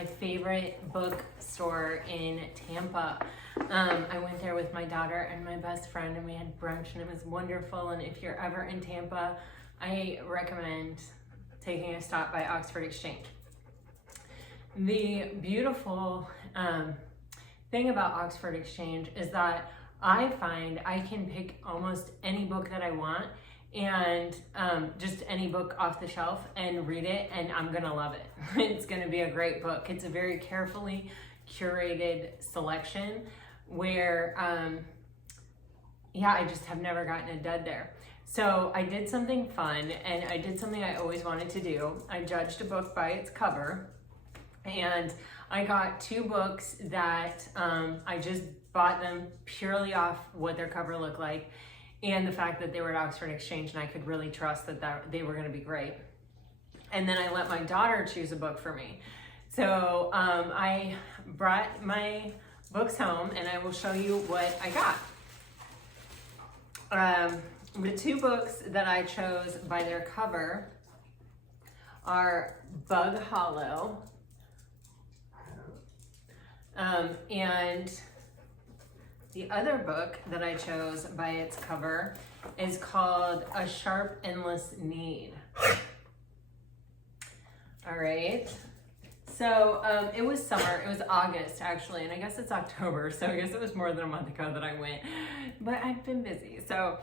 my favorite bookstore in Tampa. I went there with my daughter and my best friend, and we had brunch, and it was wonderful. And if you're ever in Tampa, I recommend taking a stop by Oxford Exchange. The beautiful thing about Oxford Exchange is that I find I can pick almost any book that I want, and just any book off the shelf, and read it, and I'm gonna love it. It's gonna be a great book. It's a very carefully curated selection where I just have never gotten a dud there. So I did something fun, and I did something I always wanted to do. I judged a book by its cover, and I got two books that I just bought them purely off what their cover looked like, and the fact that they were at Oxford Exchange, and I could really trust that they were gonna be great. And then I let my daughter choose a book for me. So I brought my books home, and I will show you what I got. The two books that I chose by their cover are Bug Hollow, and the other book that I chose by its cover is called A Sharp Endless Need. All right. So it was summer, it was August actually, and I guess it's October, so I guess it was more than a month ago that I went, but I've been busy. So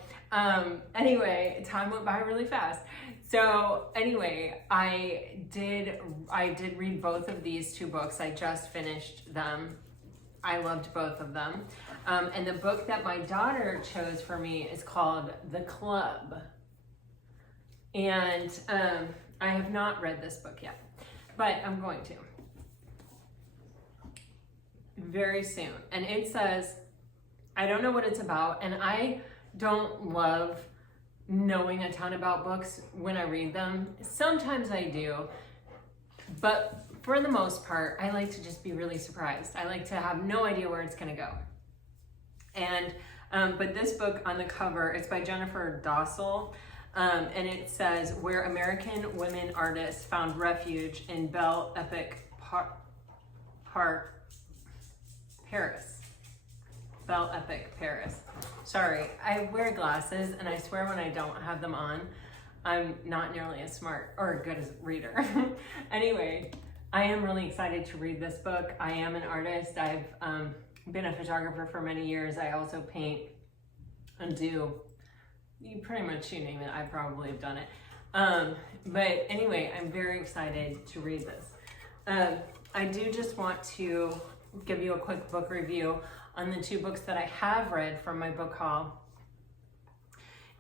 anyway, time went by really fast. So anyway, I did read both of these two books. I just finished them. I loved both of them. And the book that my daughter chose for me is called The Club. And I have not read this book yet, but I'm going to very soon. And it says, I don't know what it's about, and I don't love knowing a ton about books when I read them. Sometimes I do, but for the most part, I like to just be really surprised. I like to have no idea where it's gonna go. And but this book on the cover, it's by Jennifer Dossel, and it says, where American women artists found refuge in Belle Epic Paris. Belle Epic Paris. Sorry, I wear glasses, and I swear when I don't have them on, I'm not nearly as smart or good as a reader. Anyway, I am really excited to read this book. I am an artist. I've been a photographer for many years. I also paint and do pretty much, you name it, I probably have done it. But anyway, I'm very excited to read this. I do just want to give you a quick book review on the two books that I have read from my book haul.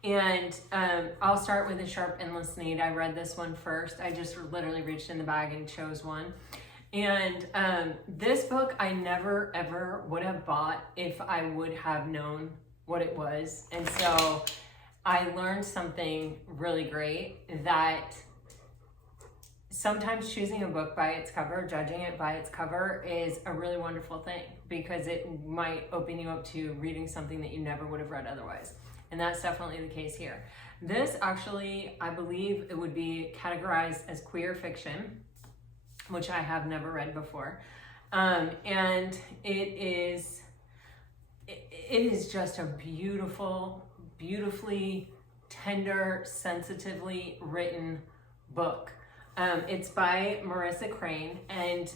And I'll start with A Sharp Endless Need. I read this one first. I just literally reached in the bag and chose one. And this book I never ever would have bought if I would have known what it was. And so I learned something really great, that sometimes choosing a book by its cover, judging it by its cover, is a really wonderful thing, because it might open you up to reading something that you never would have read otherwise. And that's definitely the case here. This actually, I believe it would be categorized as queer fiction, which I have never read before. And it is just a beautifully tender, sensitively written book. It's by Marissa Crane, and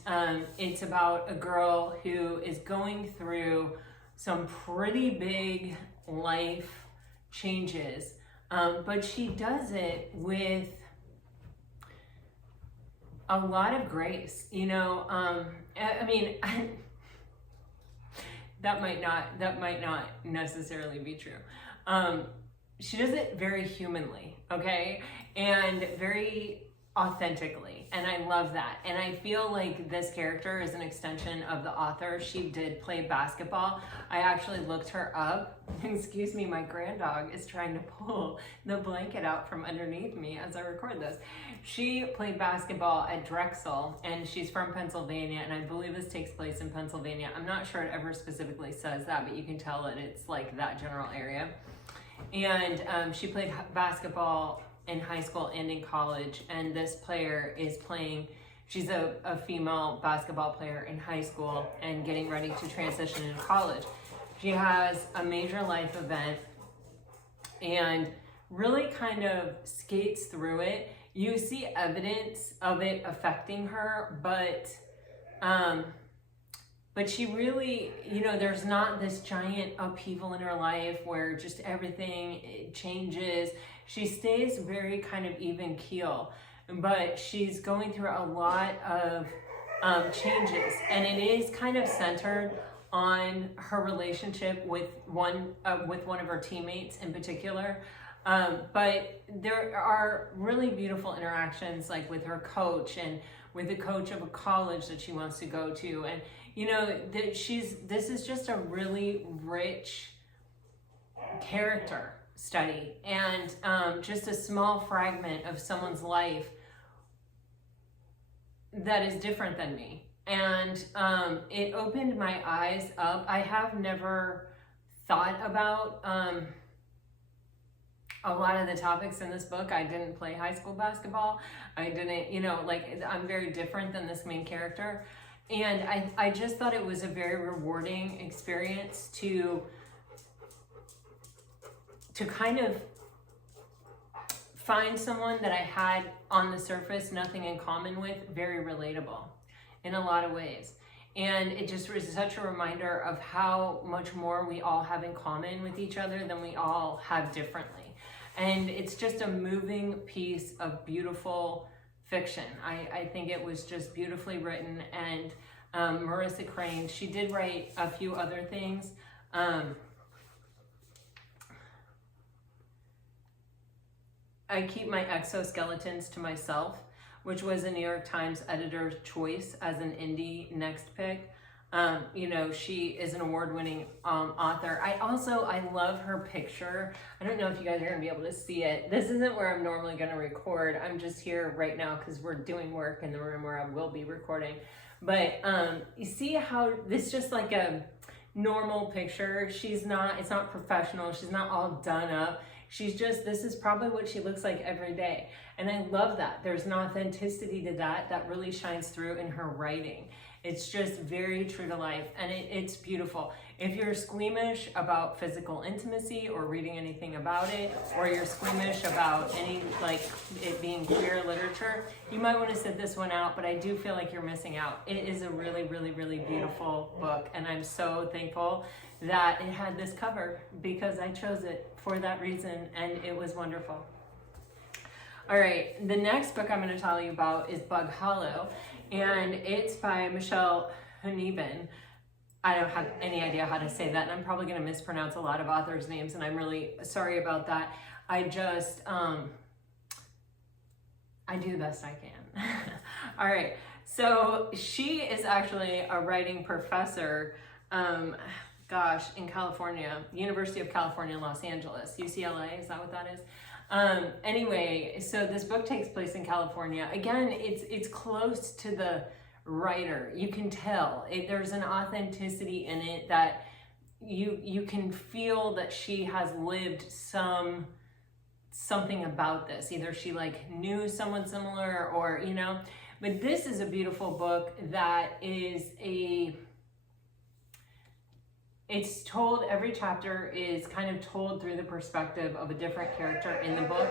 it's about a girl who is going through some pretty big life changes, but she does it with a lot of grace. You know, I mean, that might not necessarily be true. She does it very humanly, okay, and very authentically, and I love that. And I feel like this character is an extension of the author. She did play basketball. I actually looked her up. Excuse me, my granddog is trying to pull the blanket out from underneath me as I record this. She played basketball at Drexel, and she's from Pennsylvania, and I believe this takes place in Pennsylvania. I'm not sure it ever specifically says that, but you can tell that it's like that general area. And she played basketball in high school and in college, and this player is playing she's a female basketball player in high school and getting ready to transition into college. She has a major life event and really kind of skates through it. You see evidence of it affecting her, but she really, you know, there's not this giant upheaval in her life where just everything changes. She stays very kind of even keel, but she's going through a lot of changes, and it is kind of centered on her relationship with one of her teammates in particular. But there are really beautiful interactions, like with her coach and with the coach of a college that she wants to go to. And, you know, that this is just a really rich character study, and just a small fragment of someone's life that is different than me. And it opened my eyes up. I have never thought about a lot of the topics in this book. I didn't play high school basketball. I didn't, you know, like, I'm very different than this main character. And I just thought it was a very rewarding experience to kind of find someone that I had on the surface nothing in common with, very relatable in a lot of ways. And it just was such a reminder of how much more we all have in common with each other than we all have differently. And it's just a moving piece of beautiful fiction. I think it was just beautifully written. And Marissa Crane, she did write a few other things. I Keep My Exoskeletons to Myself, which was a New York Times editor's choice as an indie next pick. You know, she is an award-winning author. I love her picture. I don't know if you guys are gonna be able to see it. This isn't where I'm normally gonna record. I'm just here right now because we're doing work in the room where I will be recording. But you see how this is just like a normal picture. It's not professional. She's not all done up. She's just, this is probably what she looks like every day. And I love that. There's an authenticity to that really shines through in her writing. It's just very true to life, and it's beautiful. If you're squeamish about physical intimacy or reading anything about it, or you're squeamish about any, like, it being queer literature, you might want to sit this one out, but I do feel like you're missing out. It is a really, really, really beautiful book, and I'm so thankful that it had this cover because I chose it for that reason, and it was wonderful. All right, the next book I'm going to tell you about is Bug Hollow, and it's by Michelle Huneben. I don't have any idea how to say that, and I'm probably going to mispronounce a lot of authors' names, and I'm really sorry about that. I just, I do the best I can. All right, so she is actually a writing professor, in California, University of California, Los Angeles, UCLA, is that what that is? Anyway, so this book takes place in California. Again, it's close to the writer. You can tell there's an authenticity in it that you can feel that she has lived something about this. Either she like knew someone similar, or, you know, but this is a beautiful book that is it's told, every chapter is kind of told through the perspective of a different character in the book.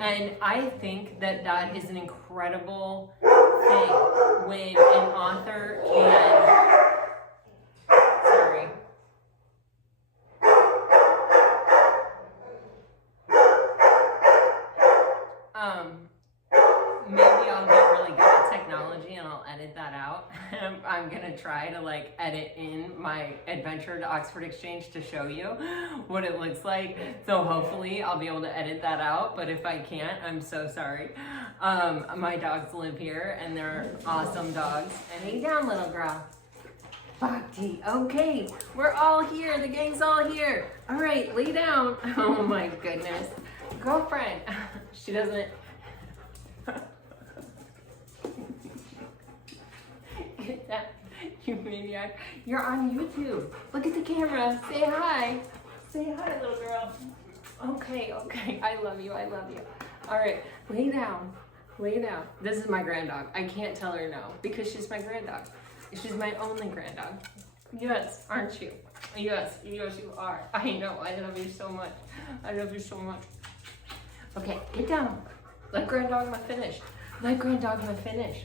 And I think that is an incredible thing when an author can, maybe I'll get really good at technology and I'll edit that out. I'm gonna try to like edit in my adventure to Oxford Exchange to show you what it looks like. So hopefully I'll be able to edit that out, but if I can't, I'm so sorry. My dogs live here and they're awesome dogs. And lay down, little girl. Bhakti, okay, we're all here, the gang's all here. All right, lay down. Oh my goodness. Girlfriend, she doesn't, get that, you maniac. You're on YouTube. Look at the camera. Say hi. Say hi, little girl. Okay. I love you. All right, lay down. lay down. This is my grand dog. I can't tell her no because she's my grand dog. She's my only grand dog. Yes, aren't you? Yes, yes you are. I know, I love you so much. I love you so much. Okay, get down. Let grand dogma finish. Let grand dogma finish.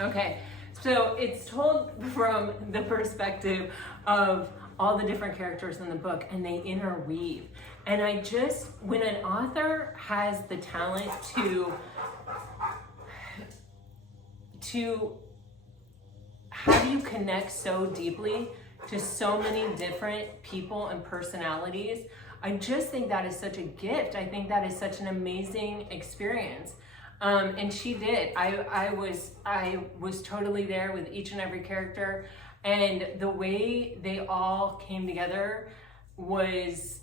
Okay, so it's told from the perspective of all the different characters in the book, and they interweave. And I just, when an author has the talent to have you connect so deeply to so many different people and personalities, I just think that is such a gift. I think that is such an amazing experience. And she did. I was totally there with each and every character, and the way they all came together was,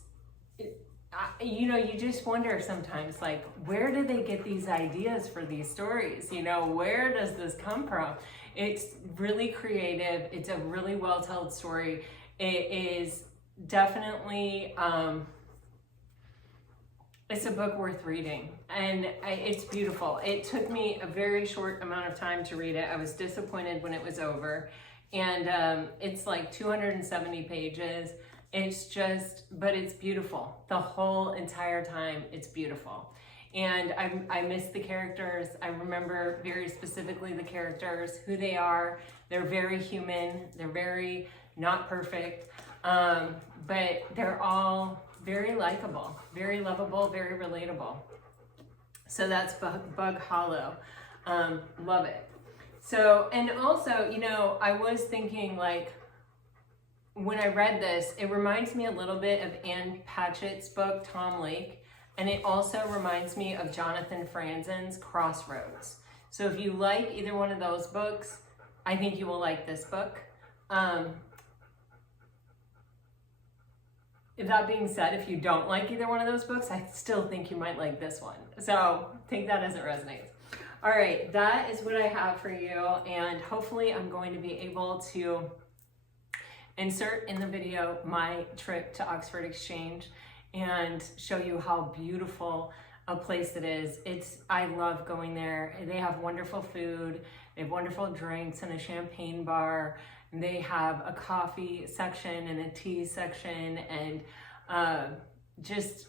you know, you just wonder sometimes, like, where do they get these ideas for these stories? You know, where does this come from? It's really creative. It's a really well-told story. It is definitely, it's a book worth reading, and it's beautiful. It took me a very short amount of time to read it. I was disappointed when it was over, and it's like 270 pages. It's just, but it's beautiful. The whole entire time, it's beautiful. And I miss the characters. I remember very specifically the characters, who they are. They're very human. They're very not perfect, but they're all very likable, very lovable, very relatable. So that's Bug Hollow. Love it. So, and also, you know, I was thinking, like, when I read this, it reminds me a little bit of Anne Patchett's book, Tom Lake. And it also reminds me of Jonathan Franzen's Crossroads. So if you like either one of those books, I think you will like this book. That being said, if you don't like either one of those books, I still think you might like this one. So take that as it resonates. All right, that is what I have for you. And hopefully I'm going to be able to insert in the video my trip to Oxford Exchange and show you how beautiful a place it is. I love going there. They have wonderful food, they have wonderful drinks and a champagne bar. And they have a coffee section and a tea section, and just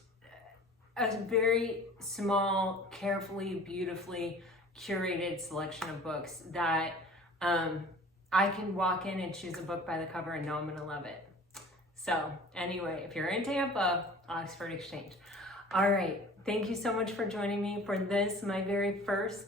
a very small, carefully, beautifully curated selection of books that I can walk in and choose a book by the cover and know I'm gonna love it. So anyway, if you're in Tampa, Oxford Exchange. All right, thank you so much for joining me for this, my very first